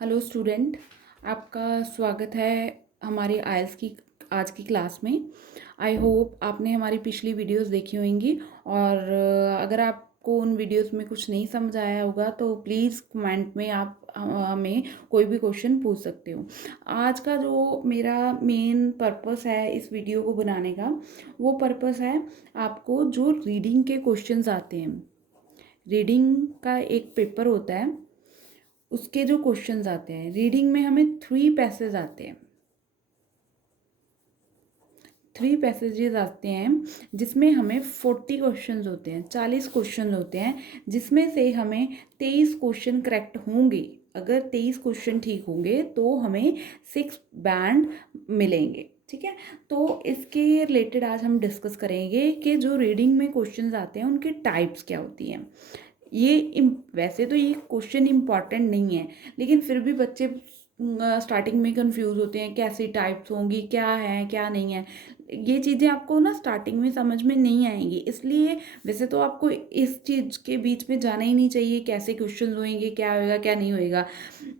Hello student, आपका स्वागत है हमारी आइल्स की आज की क्लास में। आई होप आपने हमारी पिछली वीडियोस देखी होंगी और अगर आपको उन वीडियोस में कुछ नहीं समझ आया होगा तो प्लीज़ कमेंट में आप हमें कोई भी क्वेश्चन पूछ सकते हो। आज का जो मेरा मेन पर्पस है इस वीडियो को बनाने का, वो पर्पस है आपको जो रीडिंग के क्वेश्चंस आते हैं। रीडिंग का एक पेपर होता है, उसके जो क्वेश्चंस आते हैं रीडिंग में, हमें 3 पैसेज आते हैं। 3 पैसेजेस आते हैं जिसमें हमें 40 क्वेश्चंस होते हैं, 40 क्वेश्चन होते हैं, जिसमें से हमें 23 क्वेश्चन करेक्ट होंगे। अगर 23 क्वेश्चन ठीक होंगे तो हमें 6 बैंड मिलेंगे। ठीक है, तो इसके रिलेटेड आज हम डिस्कस करेंगे कि जो रीडिंग में क्वेश्चंस आते हैं उनकी टाइप्स क्या होती हैं। वैसे तो ये क्वेश्चन इम्पॉर्टेंट नहीं है, लेकिन फिर भी बच्चे स्टार्टिंग में कंफ्यूज होते हैं कैसी टाइप्स होंगी, क्या है क्या नहीं है। ये चीज़ें आपको ना स्टार्टिंग में समझ में नहीं आएंगी, इसलिए वैसे तो आपको इस चीज़ के बीच में जाना ही नहीं चाहिए कैसे क्वेश्चन होंगे, क्या होएगा क्या नहीं होएगा।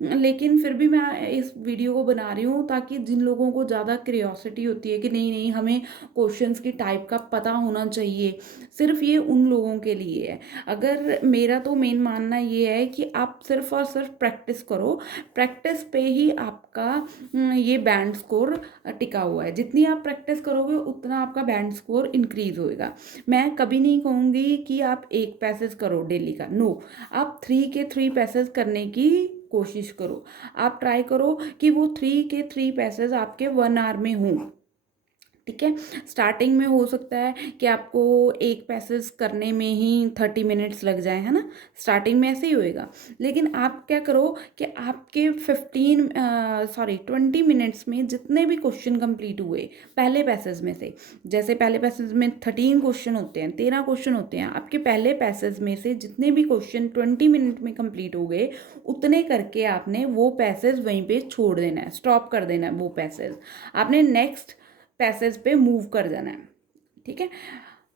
लेकिन फिर भी मैं इस वीडियो को बना रही हूँ ताकि जिन लोगों को ज़्यादा क्यूरियोसिटी होती है कि नहीं नहीं हमें क्वेश्चंस की टाइप का पता होना चाहिए, सिर्फ ये उन लोगों के लिए है। अगर मेरा तो मेन मानना ये है कि आप सिर्फ और सिर्फ प्रैक्टिस करो, प्रैक्टिस पे ही आपका ये बैंड स्कोर टिका हुआ है। जितनी आप प्रैक्टिस करोगे उतना आपका बैंड स्कोर इंक्रीज होएगा। मैं कभी नहीं कहूँगी कि आप 1 पैसेज करो डेली का, नो। आप 3 के 3 पैसेज करने की कोशिश करो। आप ट्राई करो कि वो 3 के 3 पैसेज आपके 1 आवर में हों। ठीक है, स्टार्टिंग में हो सकता है कि आपको 1 पैसेज करने में ही 30 मिनट्स लग जाए, है ना। स्टार्टिंग में ऐसे ही होएगा, लेकिन आप क्या करो कि आपके 20 मिनट्स में जितने भी क्वेश्चन कंप्लीट हुए पहले पैसेज में से, जैसे पहले पैसेज में 13 क्वेश्चन होते हैं, 13 क्वेश्चन होते हैं, आपके पहले पैसेज में से जितने भी क्वेश्चन 20 मिनट में कंप्लीट हो गए, उतने करके आपने वो पैसेज वहीं पे छोड़ देना है, स्टॉप कर देना है। वो पैसेज आपने नेक्स्ट पैसेज पे मूव कर जाना है। ठीक है,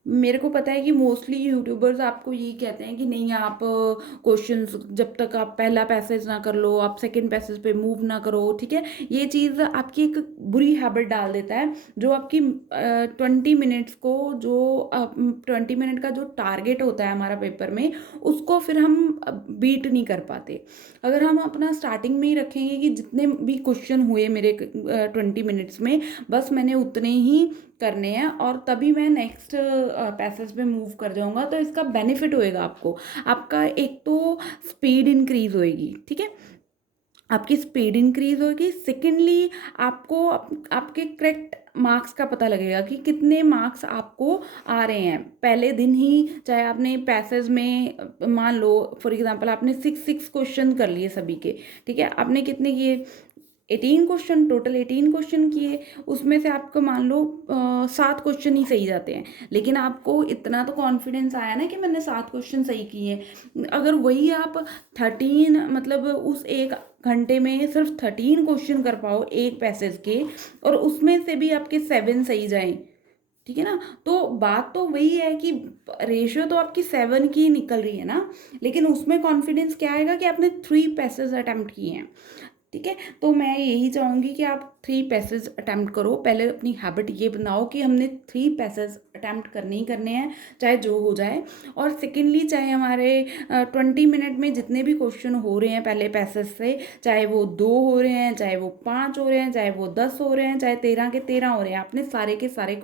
मेरे को पता है कि मोस्टली यूट्यूबर्स आपको यही कहते हैं कि नहीं, आप क्वेश्चंस जब तक आप पहला पैसेज ना कर लो आप सेकंड पैसेज पे मूव ना करो। ठीक है, ये चीज़ आपकी एक बुरी हैबिट डाल देता है, जो आपकी 20 मिनट्स को, जो 20 मिनट का जो टारगेट होता है हमारा पेपर में, उसको फिर हम बीट नहीं कर पाते। अगर हम अपना स्टार्टिंग में ही रखेंगे कि जितने भी क्वेश्चन हुए मेरे 20 मिनट्स में, बस मैंने उतने ही करने हैं और तभी मैं नेक्स्ट पैसेज पे मूव कर जाऊंगा, तो इसका बेनिफिट होएगा आपको। आपका एक तो स्पीड इंक्रीज होएगी। ठीक है, आपकी स्पीड इंक्रीज होगी। सेकेंडली आपको आपके करेक्ट मार्क्स का पता लगेगा कि कितने मार्क्स आपको आ रहे हैं पहले दिन ही। चाहे आपने पैसेज में मान लो फॉर एग्जांपल आपने 6 क्वेश्चन कर लिए सभी के, ठीक है, आपने कितने किए, 18 क्वेश्चन, टोटल 18 क्वेश्चन किए। उसमें से आपको मान लो 7 क्वेश्चन ही सही जाते हैं, लेकिन आपको इतना तो कॉन्फिडेंस आया ना कि मैंने 7 क्वेश्चन सही किए। अगर वही आप 13, मतलब उस 1 घंटे में सिर्फ 13 क्वेश्चन कर पाओ एक पैसेज के, और उसमें से भी आपके 7 सही जाएं, ठीक है ना, तो बात तो वही है कि रेशियो तो आपकी 7 की निकल रही है ना, लेकिन उसमें कॉन्फिडेंस क्या आएगा कि आपने 3 पैसेज अटेम्प्ट किए हैं। ठीक है, तो मैं यही चाहूँगी कि आप 3 पैसेज अटैम्प्ट करो। पहले अपनी हैबिट ये बनाओ कि हमने 3 पैसेज अटैम्प्ट करने ही करने हैं, चाहे जो हो जाए। और सेकेंडली, चाहे हमारे 20 मिनट में जितने भी क्वेश्चन हो रहे हैं पहले पैसेज से, चाहे वो 2 हो रहे हैं, चाहे वो 5 हो रहे हैं, चाहे वो 10 हो रहे हैं, चाहे 13 के 13 हो रहे हैं, आपने सारे के सारे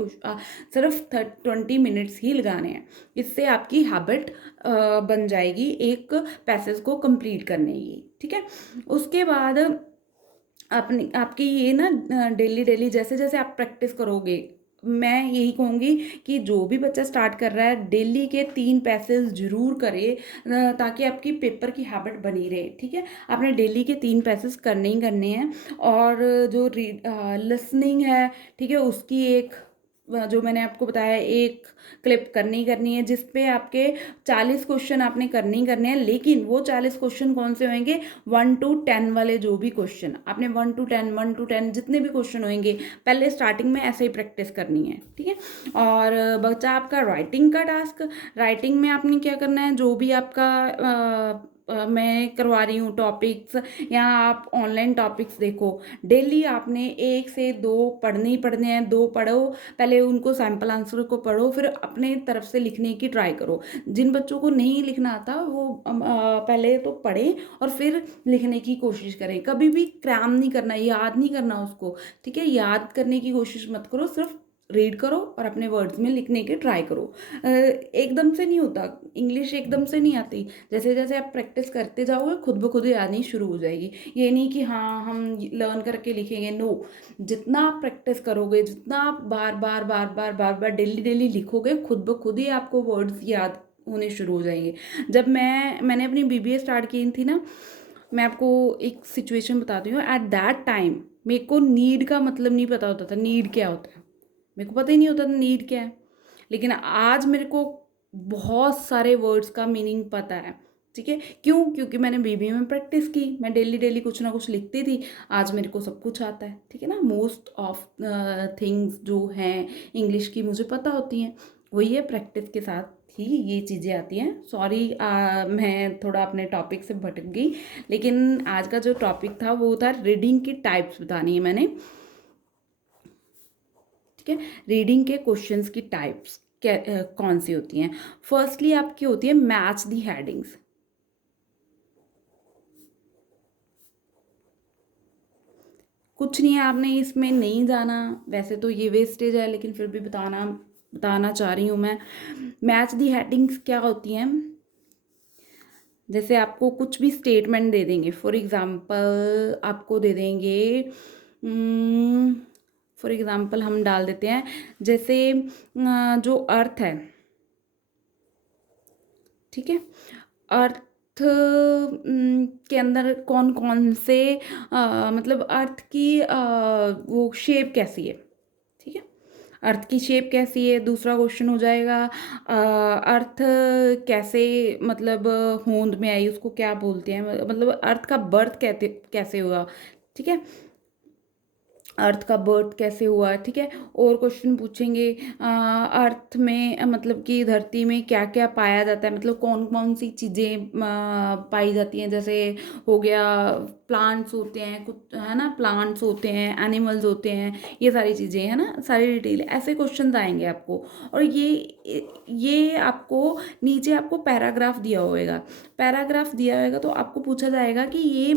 सिर्फ 20 मिनट्स ही लगाने हैं। इससे आपकी हैबिट बन जाएगी एक पैसेज को कंप्लीट करने की। ठीक है, उसके बाद अपनी आपकी ये ना डेली डेली जैसे जैसे आप प्रैक्टिस करोगे, मैं यही कहूँगी कि जो भी बच्चा स्टार्ट कर रहा है डेली के 3 पैसेज जरूर करे, ताकि आपकी पेपर की हैबिट बनी रहे। ठीक है, आपने डेली के 3 पैसेज करने ही करने हैं। और जो लिसनिंग है, ठीक है, उसकी एक जो मैंने आपको बताया एक क्लिप करनी ही करनी है, जिसपे आपके 40 क्वेश्चन आपने करने ही करने हैं। लेकिन वो 40 क्वेश्चन कौन से होंगे, 1 to 10 वाले जो भी क्वेश्चन आपने 1 to 10 जितने भी क्वेश्चन होंगे, पहले स्टार्टिंग में ऐसे ही प्रैक्टिस करनी है। ठीक है, और बच्चा आपका राइटिंग का टास्क, राइटिंग में आपने क्या करना है, जो भी आपका मैं करवा रही हूँ टॉपिक्स, या आप ऑनलाइन टॉपिक्स देखो, डेली आपने 1 से 2 पढ़ने ही पढ़ने हैं, 2 पढ़ो, पहले उनको सैंपल आंसर को पढ़ो, फिर अपने तरफ से लिखने की ट्राई करो। जिन बच्चों को नहीं लिखना आता वो पहले तो पढ़ें और फिर लिखने की कोशिश करें। कभी भी क्रैम नहीं करना, याद नहीं करना उसको, ठीक है? याद करने की कोशिश मत करो, सिर्फ रीड करो और अपने वर्ड्स में लिखने की ट्राई करो। एकदम से नहीं होता, इंग्लिश एकदम से नहीं आती। जैसे जैसे आप प्रैक्टिस करते जाओगे खुद ब खुद ही आनी शुरू हो जाएगी। ये नहीं कि हाँ हम लर्न करके लिखेंगे, नो। जितना आप प्रैक्टिस करोगे, जितना आप बार बार बार बार बार बार डेली डेली लिखोगे, खुद ब खुद ही आपको वर्ड्स याद होने शुरू हो जाएंगे। जब मैंने अपनी बीबीए स्टार्ट की थी ना, मैं आपको एक सिचुएशन बताती हूँ। एट दैट टाइम मेरे को नीड का मतलब नहीं पता होता था, नीड क्या होता है मेरे को पता ही नहीं होता था, नीड क्या है। लेकिन आज मेरे को बहुत सारे वर्ड्स का मीनिंग पता है, ठीक है? क्यों? क्योंकि मैंने बीबीए में प्रैक्टिस की, मैं डेली डेली कुछ ना कुछ लिखती थी। आज मेरे को सब कुछ आता है, ठीक है ना? मोस्ट ऑफ थिंग्स जो हैं इंग्लिश की मुझे पता होती हैं। वही है, प्रैक्टिस के साथ ही ये चीज़ें आती हैं। सॉरी, मैं थोड़ा अपने टॉपिक से भटक गई, लेकिन आज का जो टॉपिक था वो था रीडिंग की टाइप्स बतानी है मैंने, ठीक है? रीडिंग के क्वेश्चंस की टाइप्स कौन सी होती हैं? फर्स्टली आपकी होती है मैच दी हेडिंग्स। कुछ नहीं है, आपने इसमें नहीं जाना, वैसे तो ये वेस्टेज है, लेकिन फिर भी बताना चाह रही हूँ मैं। मैच दी हेडिंग्स क्या होती हैं? जैसे आपको कुछ भी स्टेटमेंट दे देंगे, फॉर एग्जांपल आपको दे देंगे, फॉर एग्जांपल हम डाल देते हैं, जैसे जो अर्थ है, ठीक है? अर्थ के अंदर कौन कौन से मतलब अर्थ की वो शेप कैसी है, ठीक है? अर्थ की शेप कैसी है, दूसरा क्वेश्चन हो जाएगा। अर्थ कैसे, मतलब होंद में आई, उसको क्या बोलते हैं, मतलब अर्थ का बर्थ कैसे कैसे हुआ, ठीक है? अर्थ का बर्थ कैसे हुआ, ठीक है? और क्वेश्चन पूछेंगे अर्थ में मतलब कि धरती में क्या क्या पाया जाता है, मतलब कौन कौन सी चीज़ें पाई जाती हैं। जैसे हो गया, प्लांट्स होते हैं कुछ, है ना? प्लांट्स होते हैं, एनिमल्स होते हैं, ये सारी चीज़ें, है ना? सारी डिटेल ऐसे क्वेश्चन आएंगे आपको। और ये आपको नीचे आपको पैराग्राफ दिया होएगा। पैराग्राफ दिया होएगा तो आपको पूछा जाएगा कि ये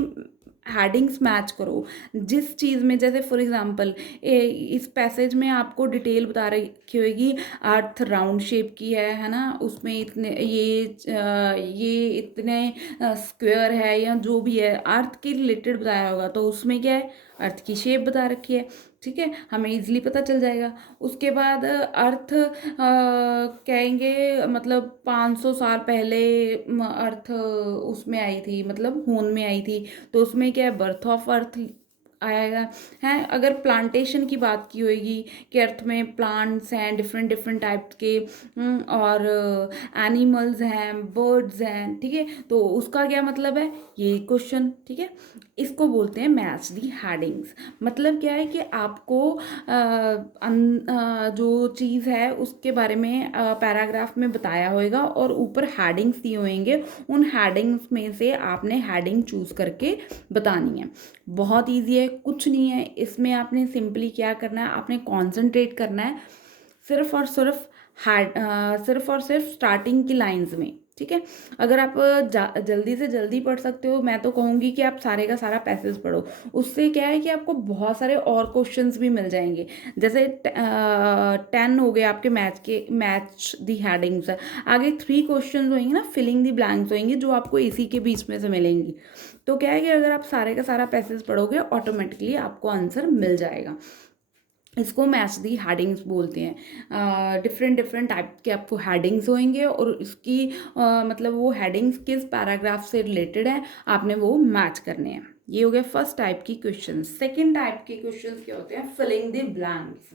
हेडिंग्स मैच करो जिस चीज़ में। जैसे फॉर एग्जांपल इस पैसेज में आपको डिटेल बता रखी होगी, अर्थ राउंड शेप की है ना? उसमें इतने ये इतने स्क्वायर है, या जो भी है अर्थ के रिलेटेड बताया होगा, तो उसमें क्या है, अर्थ की शेप बता रखी है, ठीक है? हमें इजीली पता चल जाएगा। उसके बाद अर्थ कहेंगे मतलब 500 साल पहले अर्थ उसमें आई थी, मतलब हून में आई थी, तो उसमें क्या है, बर्थ ऑफ अर्थ आएगा। है, अगर प्लांटेशन की बात की होगी कि अर्थ में प्लांट्स हैं डिफरेंट डिफरेंट टाइप्स के, और एनिमल्स हैं, बर्ड्स हैं, ठीक है? तो उसका क्या मतलब है, ये क्वेश्चन, ठीक है? इसको बोलते हैं मैच दी हेडिंग्स। मतलब क्या है कि आपको जो चीज़ है उसके बारे में पैराग्राफ में बताया होएगा, और ऊपर हेडिंग्स दिए होंगे। उन हेडिंग्स में से आपने हेडिंग चूज करके बतानी है। बहुत ईजी है, कुछ नहीं है इसमें। आपने सिंपली क्या करना है, आपने कॉन्सेंट्रेट करना है सिर्फ और सिर्फ सिर्फ और सिर्फ स्टार्टिंग की लाइंस में, ठीक है? अगर आप जल्दी से जल्दी पढ़ सकते हो, मैं तो कहूँगी कि आप सारे का सारा पैसेज पढ़ो। उससे क्या है कि आपको बहुत सारे और क्वेश्चंस भी मिल जाएंगे। जैसे 10 हो गए आपके मैच दी हेडिंग्स है, आगे 3 क्वेश्चन होंगे ना, फिलिंग दी ब्लैंक्स होंगे, जो आपको इसी के बीच में से मिलेंगी। तो क्या है कि अगर आप सारे का सारा पैसेज पढ़ोगे, ऑटोमेटिकली आपको आंसर मिल जाएगा। इसको मैच दी हेडिंग्स बोलते हैं। डिफरेंट डिफरेंट टाइप के आपको हेडिंग्स होंगे, और इसकी मतलब वो हेडिंग्स किस पैराग्राफ से रिलेटेड है, आपने वो मैच करने हैं। ये हो गया फर्स्ट टाइप की क्वेश्चन। सेकेंड टाइप के क्वेश्चन क्या होते हैं, फिलिंग द ब्लैंक्स,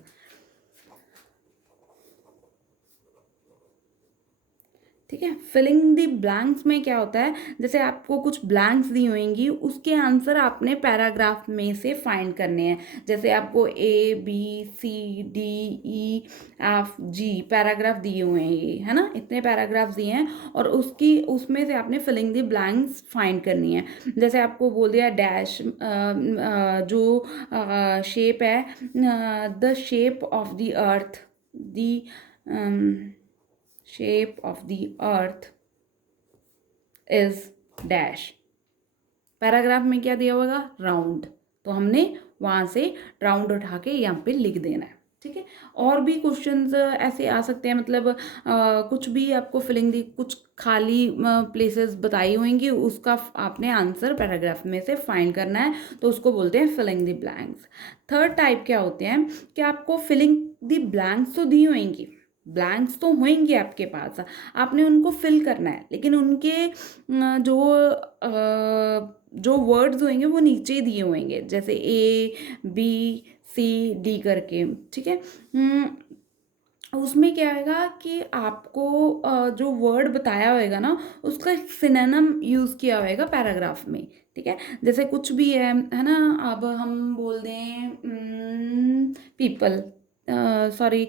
ठीक है। फिलिंग द ब्लैंक्स में क्या होता है, जैसे आपको कुछ ब्लैंक्स दी होंगी, उसके आंसर आपने पैराग्राफ में से फाइंड करने हैं। जैसे आपको ABCDEF G पैराग्राफ दिए हुए हैं, ये है ना, इतने पैराग्राफ दिए हैं, और उसमें से आपने फिलिंग द ब्लैंक्स फाइंड करनी है। जैसे आपको बोल दिया डैश, जो शेप है, the shape of the earth, the shape of the earth is dash। Paragraph में क्या दिया होगा, राउंड, तो हमने वहाँ से राउंड उठा के यहाँ पे लिख देना है। ठीक है। और भी क्वेश्चंस ऐसे आ सकते हैं, मतलब कुछ भी आपको फिलिंग दी, कुछ खाली प्लेसेस बताई होंगी, उसका आपने आंसर पैराग्राफ में से फाइंड करना है, तो उसको बोलते हैं filling the blanks. Third type क्या होते हैं कि आपको फिलिंग द ब्लैंक्स तो दी होंगी, ब्लैंक्स तो होंगे आपके पास, आपने उनको फिल करना है, लेकिन उनके जो वर्ड्स होंगे वो नीचे दिए होंगे, जैसे ABCD करके। ठीक है। उसमें क्या आएगा कि आपको जो वर्ड बताया होएगा ना, उसका सिनोनिम यूज़ किया होएगा पैराग्राफ में। ठीक है। जैसे कुछ भी है ना, अब हम बोल दें पीपल, सॉरी,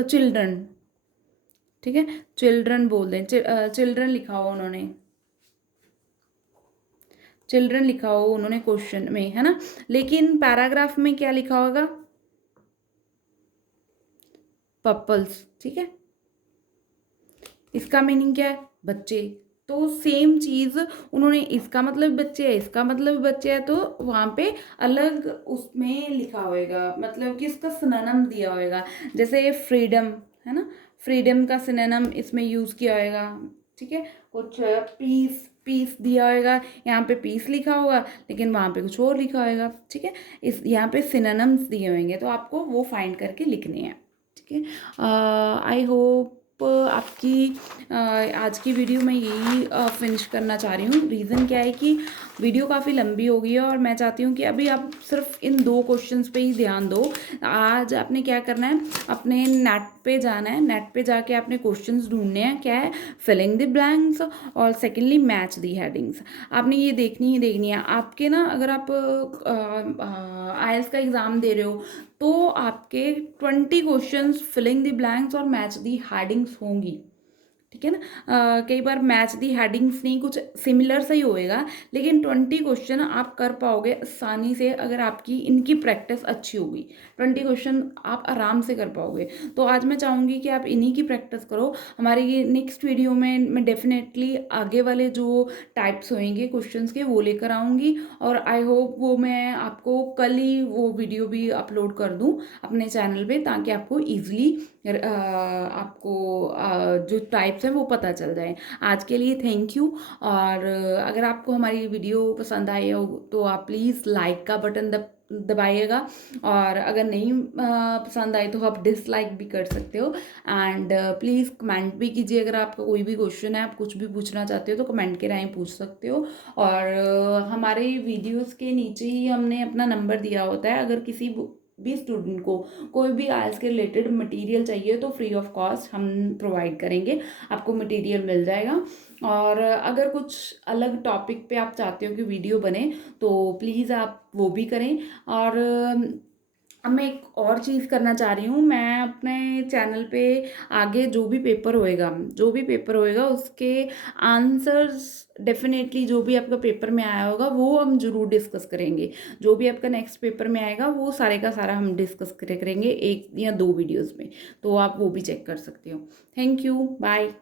चिल्ड्रन। ठीक है, चिल्ड्रन बोल दें, चिल्ड्रन लिखा हो उन्होंने, चिल्ड्रन लिखा हो उन्होंने क्वेश्चन में, है ना, लेकिन पैराग्राफ में क्या लिखा होगा, पपल्स। ठीक है, इसका मीनिंग क्या है, बच्चे। तो सेम चीज़ उन्होंने, इसका मतलब बच्चे है, इसका मतलब बच्चे है, तो वहाँ पे अलग उसमें लिखा होएगा, मतलब कि इसका सिनोनिम दिया होएगा। जैसे फ्रीडम है ना, फ्रीडम का सिनोनिम इसमें यूज़ किया होएगा। ठीक है। कुछ पीस, पीस दिया होएगा, यहाँ पे पीस लिखा होगा, लेकिन वहाँ पे कुछ और लिखा होएगा। ठीक है। इस यहाँ पे सिनोनिम्स दिए होंगे, तो आपको वो फाइंड करके लिखने हैं। ठीक है। आई होप आपकी आज की वीडियो में यही फिनिश करना चाह रही हूँ। रीज़न क्या है कि वीडियो काफ़ी लंबी हो गई है, और मैं चाहती हूँ कि अभी आप सिर्फ इन 2 क्वेश्चंस पे ही ध्यान दो। आज आपने क्या करना है, अपने नेट पे जाना है, नेट पे जाके आपने क्वेश्चंस ढूंढने हैं, क्या है, फिलिंग द ब्लैंक्स, और सेकेंडली मैच दी हेडिंग्स। आपने ये देखनी ही देखनी है। आपके ना, अगर आप IELTS का एग्ज़ाम दे रहे हो, तो आपके 20 क्वेश्चंस फिलिंग द ब्लैंक्स और मैच दी हेडिंग्स होंगी। ठीक है ना। कई बार मैच दी हेडिंग्स नहीं, कुछ सिमिलर सा ही होएगा, लेकिन 20 क्वेश्चन आप कर पाओगे आसानी से, अगर आपकी इनकी प्रैक्टिस अच्छी होगी। 20 क्वेश्चन आप आराम से कर पाओगे। तो आज मैं चाहूँगी कि आप इन्हीं की प्रैक्टिस करो। हमारी ये नेक्स्ट वीडियो में मैं डेफिनेटली आगे वाले जो टाइप्स होंगे क्वेश्चंस के, वो लेकर आऊँगी, और आई होप वो मैं आपको कल ही वो वीडियो भी अपलोड कर दूँ अपने चैनल पे, ताकि आपको ईजिली आपको जो टाइप्स हैं वो पता चल जाए। आज के लिए थैंक यू। और अगर आपको हमारी वीडियो पसंद आई हो, तो आप प्लीज़ लाइक का बटन दबाइएगा, और अगर नहीं पसंद आए तो आप डिसलाइक भी कर सकते हो। एंड प्लीज़ कमेंट भी कीजिए, अगर आपका कोई भी क्वेश्चन है, आप कुछ भी पूछना चाहते हो, तो कमेंट के राहें पूछ सकते हो। और हमारे वीडियोस के नीचे ही हमने अपना नंबर दिया होता है, अगर किसी भी स्टूडेंट को कोई भी IELTS के रिलेटेड मटेरियल चाहिए, तो फ्री ऑफ कॉस्ट हम प्रोवाइड करेंगे, आपको मटेरियल मिल जाएगा। और अगर कुछ अलग टॉपिक पे आप चाहते हो कि वीडियो बने, तो प्लीज़ आप वो भी करें। और अब मैं एक और चीज़ करना चाह रही हूँ, मैं अपने चैनल पे आगे जो भी पेपर होएगा उसके आंसर्स डेफिनेटली, जो भी आपका पेपर में आया होगा वो हम ज़रूर डिस्कस करेंगे। जो भी आपका नेक्स्ट पेपर में आएगा वो सारे का सारा हम डिस्कस करेंगे 1 या 2 वीडियोज़ में, तो आप वो भी चेक कर सकते हो। Thank you, bye.